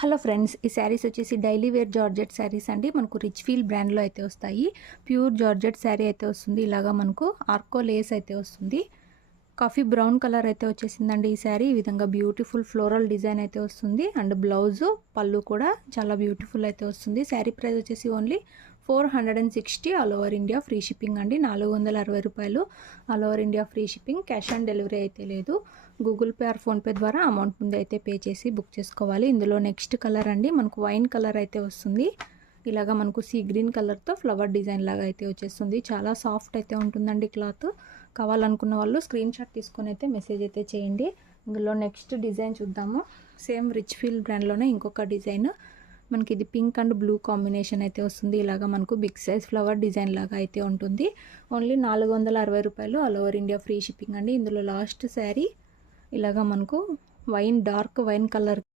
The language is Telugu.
హలో ఫ్రెండ్స్, ఈ శారీస్ వచ్చేసి డైలీ వేర్ జార్జెట్ శారీస్ అండి. మనకు రిచ్ ఫీల్ బ్రాండ్లో అయితే వస్తాయి. ప్యూర్ జార్జెట్ శారీ అయితే వస్తుంది. ఇలాగా మనకు ఆర్కో లేస్ అయితే వస్తుంది. కాఫీ బ్రౌన్ కలర్ అయితే వచ్చేసిందండి ఈ శారీ. ఈ విధంగా బ్యూటిఫుల్ ఫ్లోరల్ డిజైన్ అయితే వస్తుంది. అండ్ బ్లౌజు పళ్ళు కూడా చాలా బ్యూటిఫుల్ అయితే వస్తుంది. శారీ ప్రైస్ వచ్చేసి only 460 all over India free shipping అండి. 460 రూపాయలు all over India free shipping. Cash on delivery అయితే లేదు. గూగుల్ పే ఆర్ ఫోన్పే ద్వారా అమౌంట్ ముందు అయితే పే చేసి బుక్ చేసుకోవాలి. ఇందులో నెక్స్ట్ కలర్ అండి మనకు వైన్ కలర్ అయితే వస్తుంది. ఇలాగా మనకు సీ గ్రీన్ కలర్తో ఫ్లవర్ డిజైన్ లాగా అయితే వచ్చేస్తుంది. చాలా సాఫ్ట్ అయితే ఉంటుందండి క్లాత్. కావాలనుకున్న వాళ్ళు స్క్రీన్ షాట్ తీసుకొని అయితే మెసేజ్ అయితే చేయండి. ఇందులో నెక్స్ట్ డిజైన్ చూద్దాము. సేమ్ రిచ్ ఫీల్ బ్రాండ్లోనే ఇంకొక డిజైన్. మనకి ఇది పింక్ అండ్ బ్లూ కాంబినేషన్ అయితే వస్తుంది. ఇలాగా మనకు బిగ్ సైజ్ ఫ్లవర్ డిజైన్ లాగా అయితే ఉంటుంది. ఓన్లీ 460 రూపాయలు all over India free shipping అండి. ఇందులో లాస్ట్ శారీ ఇలాగా మనకు డార్క్ వైన్ కలర్